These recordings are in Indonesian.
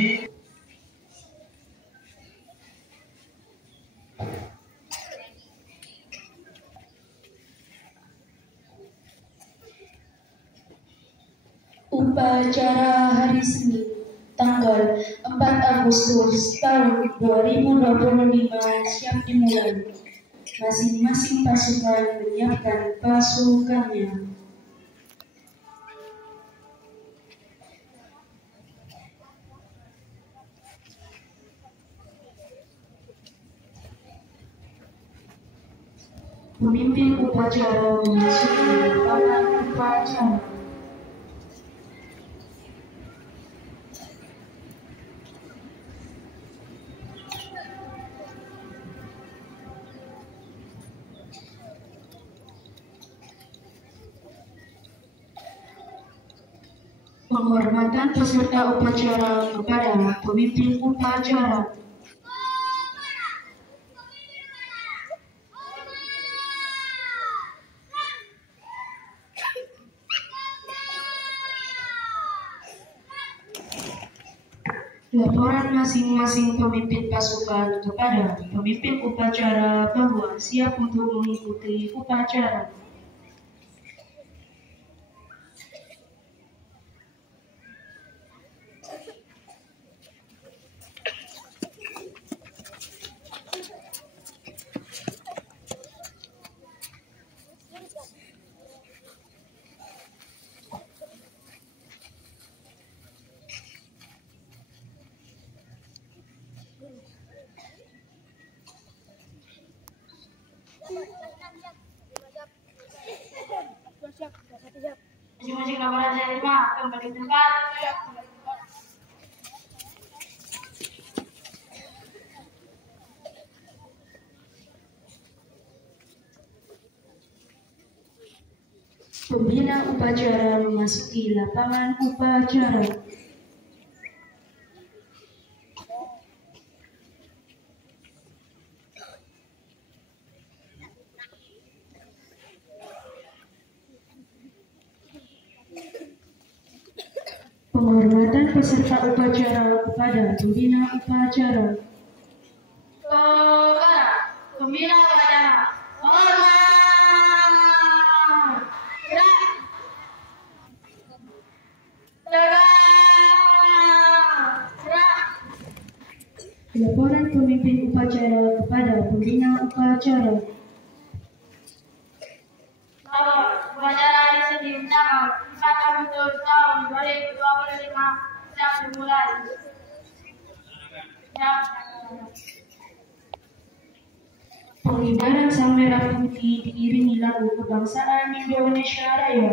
Upacara hari Senin tanggal 4 Agustus tahun 2025 siap dimulai. Masing-masing pasukan menyiapkan pasukannya. Pemimpin upacara memasuki lapangan upacara. Penghormatan peserta upacara kepada pemimpin upacara. Laporan masing-masing pemimpin pasukan kepada pemimpin upacara bahwa siap untuk mengikuti upacara. Masing-masing laporan saya terima kembali ke tempat. Pembina upacara memasuki lapangan upacara. Penghormatan peserta upacara kepada pembina upacara. Pembina upacara, hormat. Laporan pemimpin upacara kepada pembina upacara. Upacara hari Senin tanggal 4 Agustus tahun 2025 siap dimulai. Pengibaran sang merah putih diiringi lagu kebangsaan Indonesia Raya.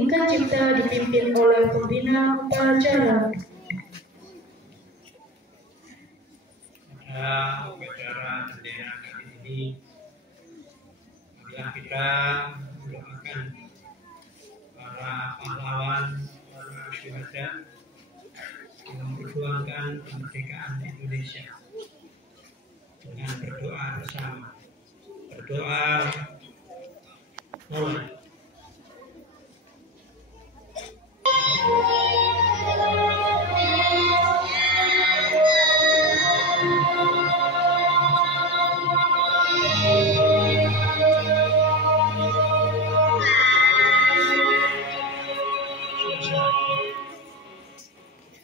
Lingkar Cipta dipimpin oleh pembina upacara. Pada upacara bendera kali ini, marilah kita mendoakan para pahlawan, para syuhada yang memperjuangkan kemerdekaan Indonesia dengan berdoa bersama. Berdoa mulai.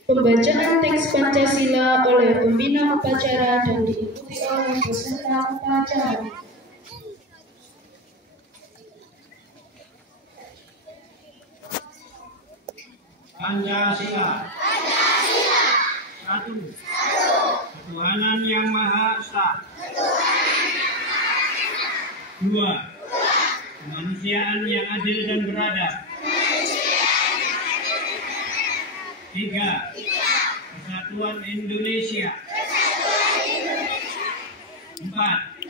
Pembacaan teks Pancasila oleh pembina upacara dan diikuti oleh peserta upacara. Pancasila. Satu. Ketuhanan yang Maha Esa. Dua. Kemanusiaan yang adil dan beradab. Tiga. Persatuan Indonesia. Empat.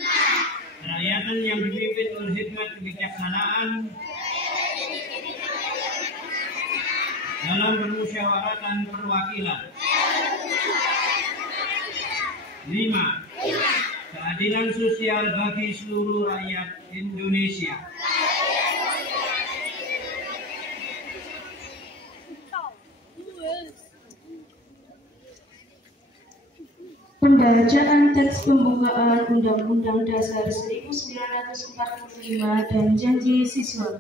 Kerakyatan yang dipimpin oleh hikmat kebijaksanaan dalam permusyawaratan perwakilan. 5. Keadilan sosial bagi seluruh rakyat Indonesia. Pembacaan teks pembukaan Undang-Undang Dasar 1945 dan Janji Siswa.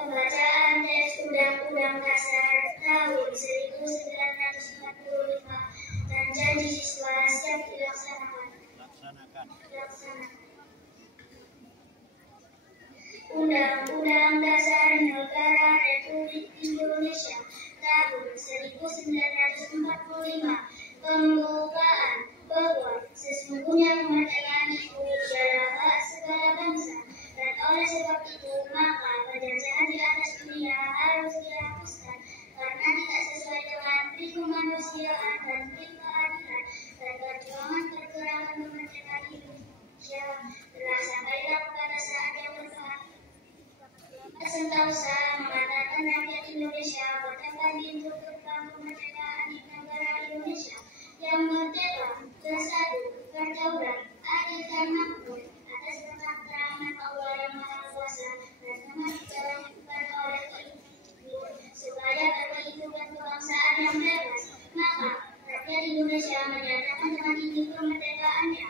Pembacaan teks Undang-Undang Dasar tahun 1945 dan Janji Siswa siap dilaksanakan. Undang-Undang Dasar Negara Republik Indonesia tahun 1945 pembukaan bahwa sesungguhnya kemerdekaan itu adalah hak segala bangsa, dan oleh sebab itu maka penjajahan di atas dunia harus dihapuskan karena tidak sesuai dengan prinsip kemanusiaan dan prinsip keadilan, dan perjuangan pergerakan kemerdekaan Indonesia telah sampailah pada saat yang tepat. Sentosa mengatakan rakyat Indonesia bertekad untuk gerbang kemerdekaan negara Indonesia yang merdeka, bersatu, berdaulat, adil dan makmur atas ketentraman Allah yang Maha Kuasa dan telah dijalankan oleh Ibu supaya berkehidupan kebangsaan yang bebas. Maka rakyat Indonesia menyatakan dengan ini kemerdekaannya.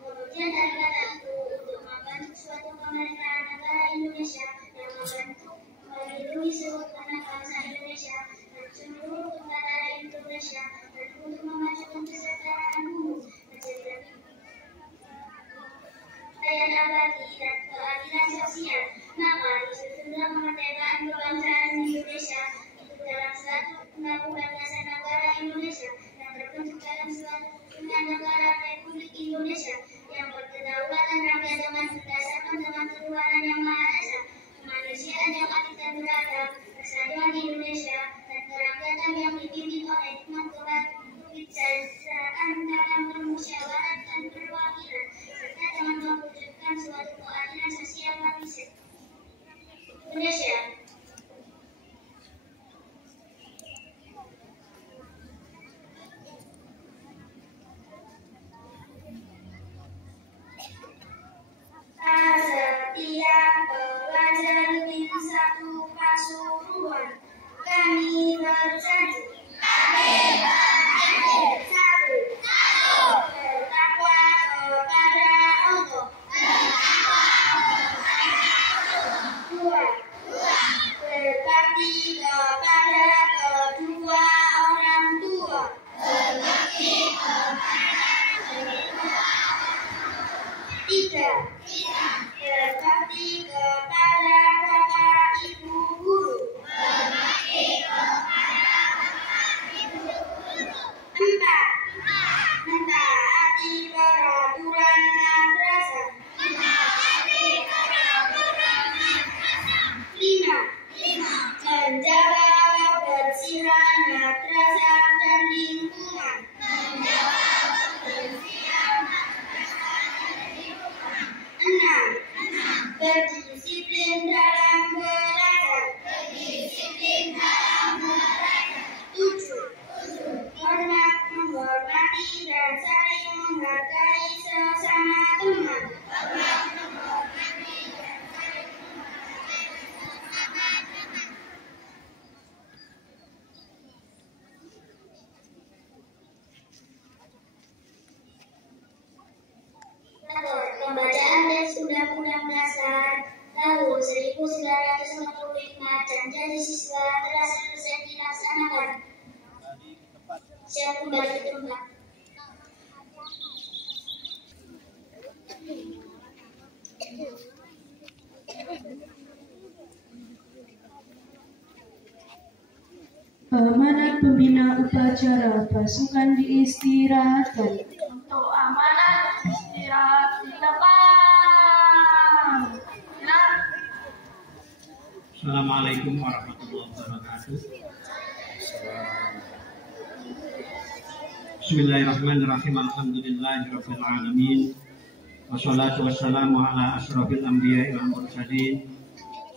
Kemudian dari kata itu untuk membantu suatu kemerdekaan negara Indonesia yang membantu melindungi seluruh anak bangsa Indonesia dan seluruh negara Indonesia, dan untuk memajukan kesejahteraan umum, kekayaan abadi dan keadilan sosial. Maka disudutlah kemerdekaan kebangsaan Indonesia itu dalam suatu undang-undang dasar negara Indonesia yang terbentuk dalam suatu undang negara Republik Indonesia yang berkedaulatan rakyat dengan berdasarkan dengan ketuhanan yang Maha Esa, kemanusiaan yang adil dan beradab, persatuan Indonesia, dan kerakyatan yang dipimpin oleh hikmat kebijaksanaan dalam permusyawaratan perwakilan, serta dengan mewujudkan suatu keadilan sosial bagi Indonesia. Siap kembali ke tempat. Amanat pembina upacara pasukan diistirahatkan. Untuk amanat istirahat di depan. Assalamualaikum warahmatullahi wabarakatuh. Bismillahirrahmanirrahim. Alhamdulillahirabbil alamin. Wassalatu wassalamu ala asyrofil anbiya'i wal mursalin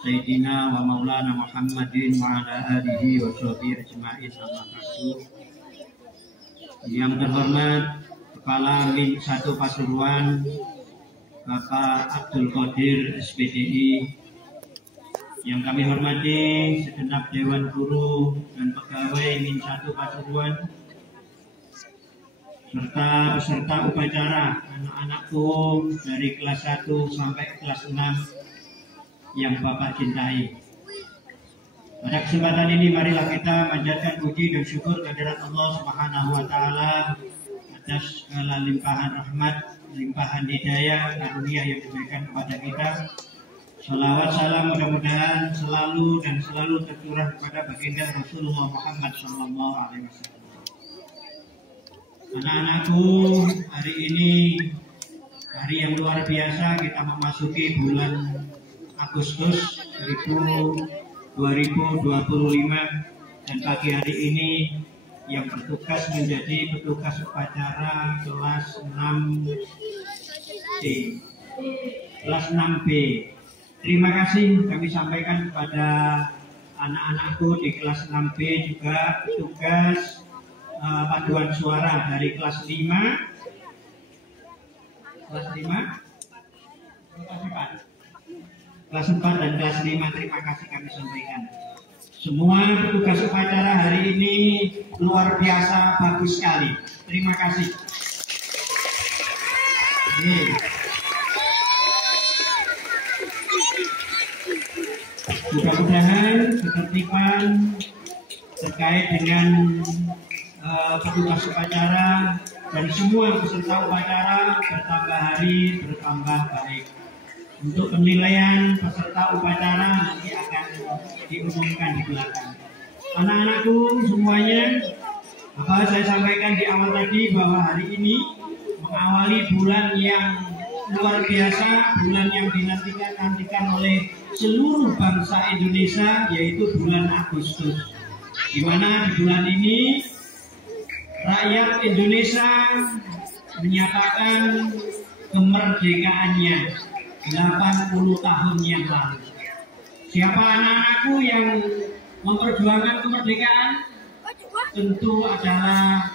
Sayyidina wa maulana Muhammadin wa ala alihi wa sahbihi ajma'in amma ba'du. Yang terhormat Kepala Min 1 Pasuruan Bapak Abdul Qadir SPDI, yang kami hormati segenap Dewan Guru dan pegawai Min 1 Pasuruan, serta peserta upacara anak-anakku dari kelas 1 sampai kelas 6 yang Bapak cintai. Pada kesempatan ini marilah kita manjatkan puji dan syukur kehadirat Allah Subhanahu wa taala atas segala limpahan rahmat, limpahan hidayah, karunia yang diberikan kepada kita. Salawat salam mudah-mudahan selalu dan selalu tercurah kepada baginda Rasulullah Muhammad sallallahu alaihi wasallam. Anak-anakku, hari ini hari yang luar biasa, kita memasuki bulan Agustus 2025, dan pagi hari ini yang bertugas menjadi petugas upacara kelas 6C, kelas 6B. Terima kasih kami sampaikan kepada anak-anakku di kelas 6B, juga petugas paduan suara dari kelas 5, kelas 4 dan kelas 5. Terima kasih kami sampaikan. Semua petugas upacara hari ini luar biasa, bagus sekali. Terima kasih. Mudah-mudahan ketertiban terkait dengan petugas upacara dari semua peserta upacara bertambah hari bertambah baik. Untuk penilaian peserta upacara nanti akan diumumkan di belakang. Anak-anakku semuanya, apa saya sampaikan di awal tadi bahwa hari ini mengawali bulan yang luar biasa, bulan yang dinantikan oleh seluruh bangsa Indonesia, yaitu bulan Agustus. Di mana di bulan ini rakyat Indonesia menyatakan kemerdekaannya 80 tahun yang lalu. Siapa anak-anakku yang memperjuangkan kemerdekaan? Tentu adalah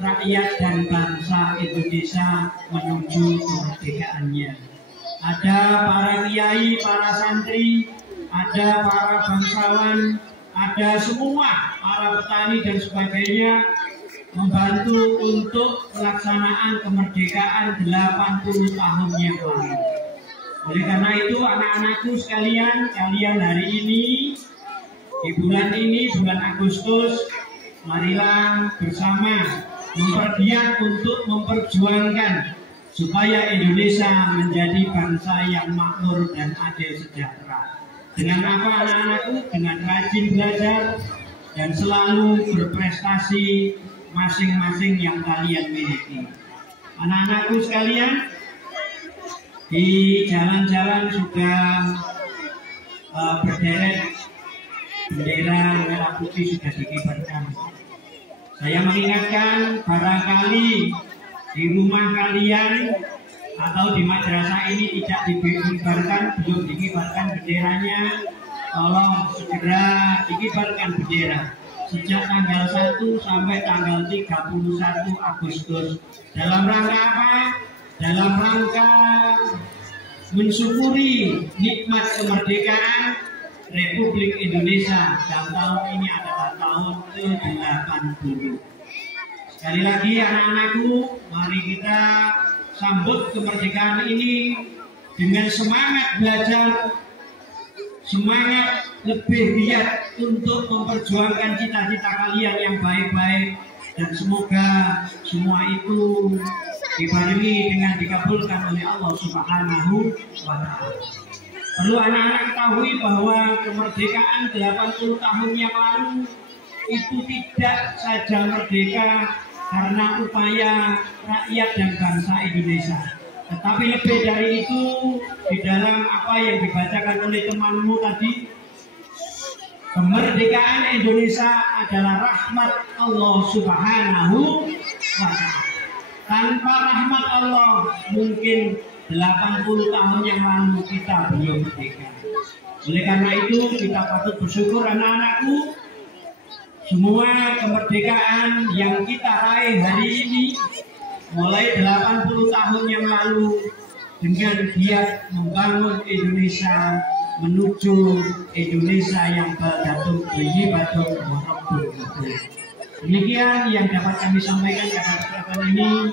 rakyat dan bangsa Indonesia menuju kemerdekaannya. Ada para kiai, para santri, ada para bangsawan, ada semua para petani dan sebagainya membantu untuk pelaksanaan kemerdekaan 80 tahun yang lalu. Oleh karena itu anak-anakku sekalian, kalian hari ini di bulan ini, bulan Agustus, marilah bersama mempergiat untuk memperjuangkan supaya Indonesia menjadi bangsa yang makmur dan adil sejahtera. Dengan apa anak-anakku? Dengan rajin belajar dan selalu berprestasi masing-masing yang kalian miliki. Anak-anakku sekalian, di jalan-jalan sudah berderet bendera merah putih sudah dikibarkan. Saya mengingatkan, barangkali di rumah kalian atau di madrasah ini tidak dikibarkan, belum dikibarkan benderanya, tolong segera dikibarkan bendera sejak tanggal 1 sampai tanggal 31 Agustus. Dalam rangka apa? Dalam rangka mensyukuri nikmat kemerdekaan Republik Indonesia, dan tahun ini adalah tahun ke-80. Sekali lagi anak-anakku, mari kita sambut kemerdekaan ini dengan semangat belajar, semangat lebih giat untuk memperjuangkan cita-cita kalian yang baik-baik, dan semoga semua itu dibarengi dengan dikabulkan oleh Allah Subhanahu wa Ta'ala. Perlu anak-anak ketahui bahwa kemerdekaan 80 tahun yang lalu itu tidak saja merdeka karena upaya rakyat dan bangsa Indonesia, tetapi lebih dari itu. Di dalam apa yang dibacakan oleh temanmu tadi, kemerdekaan Indonesia adalah rahmat Allah Subhanahu wa Ta'ala. Tanpa rahmat Allah mungkin 80 tahun yang lalu kita belum merdeka. Oleh karena itu kita patut bersyukur anak-anakku, semua kemerdekaan yang kita raih hari ini mulai 80 tahun yang lalu dengan giat membangun Indonesia menuju Indonesia yang berdatung berhibatun warahmatullahi. Demikian yang dapat kami sampaikan pada kesempatan ini.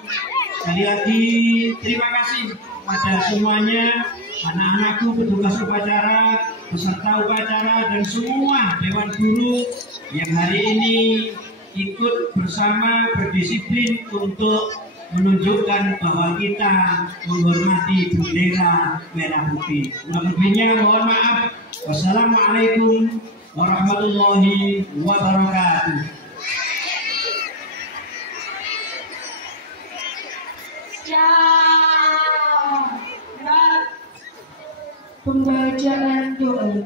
Sekali lagi terima kasih pada semuanya, anak-anakku, petugas upacara, peserta upacara, dan semua dewan guru yang hari ini ikut bersama berdisiplin untuk menunjukkan bahwa kita menghormati bendera merah putih. Kurang lebihnya mohon maaf. Wassalamualaikum warahmatullahi wabarakatuh. Pembacaan doa.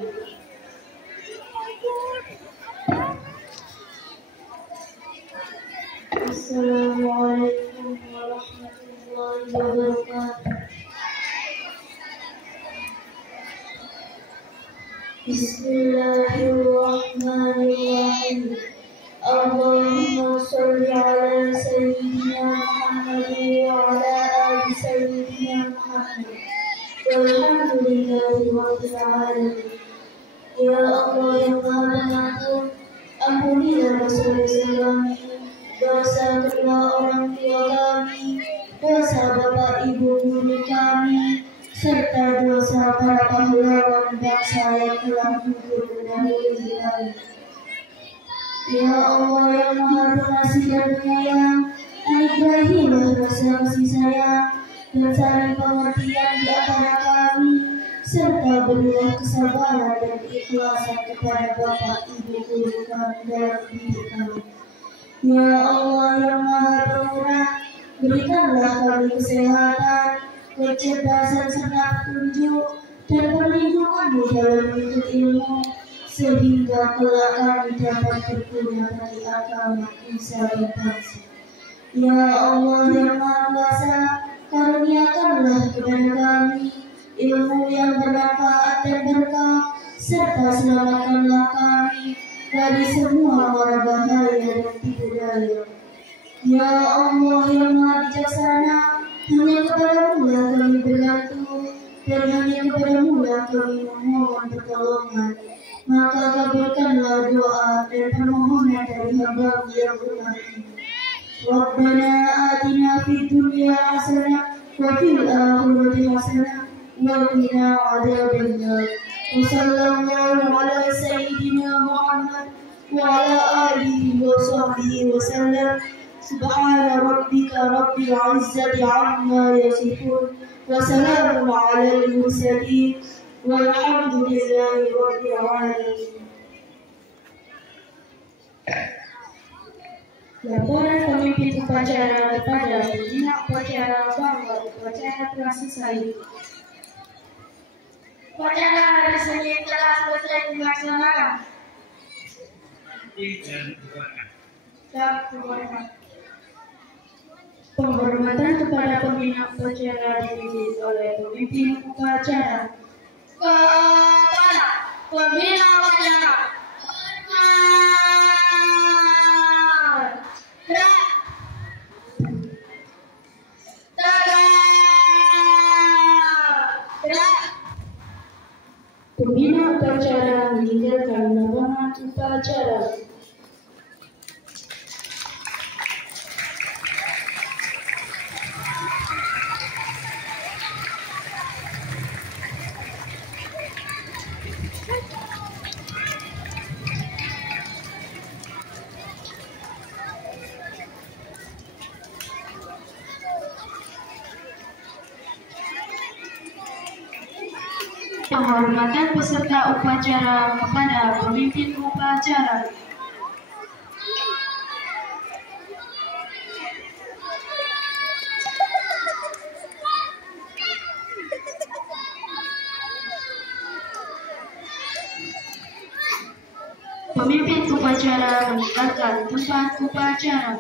Assalamualaikum warahmatullahi wabarakatuh. Bismillahirrahmanirrahim. Allahumma sholli ala sayyidina Muhammad wa ala ali sayyidina Muhammad. Walhamdulillahi rabbil alamin. Ya Allah yang Maha Pengampun, ampunilah dosa-dosa kami, dosa kedua orang tua kami, dosa bapak ibu guru kami, serta dosa para pahlawan bangsa yang telah gugur mendahului kami. Ya Allah yang Maha Pengasih dan Penyayang, anugerahilah rasa kasih sayang dan saling pengertian di antara kami, serta berilah kesabaran dan keikhlasan kepada bapak ibu guru kami dalam didik kami. Ya Allah yang Maha Pemurah, berikanlah kami kesehatan, kecerdasan serta petunjuk dan perlindungan-Mu dalam menuntut ilmu, sehingga kelak kami dapat berguna bagi agama, nusa dan bangsa. Ya Allah yang Maha Kuasa, karuniakanlah kepada kami ilmu yang bermanfaat dan berkah, serta selamatkanlah kami dari semua mara bahaya dan tipu daya. Ya Allah yang Maha Bijaksana, hanya kepada-Mu lah kami bergantung dan hanya kepada-Mu lah kami memohon pertolongan. Maka kabulkanlah doa dan permohonan dari hamba-Mu yang lemah ini. Rabbana atina fid dunya hasanah wa fil akhirati hasanah wa qina adzabannar. Wa sallallahu ala sayyidina Muhammad wa ala alihi wa sahbihi wa sallam. Subhana rabbika rabbil izzati amma yasifun wa salamun ala al-mursalin walhamdulillahi rabbil alamin. Laporan pemimpin upacara kepada pembina upacara bahwa upacara telah selesai. Upacara hari Senin telah selesai dilaksanakan. Penghormatan kepada pembina upacara dipimpin oleh pemimpin upacara. Kepada pembina upacara. Pembina upacara meninggalkan lapangan upacara. Penghormatan peserta upacara kepada pemimpin upacara. Pemimpin upacara meninggalkan tempat upacara.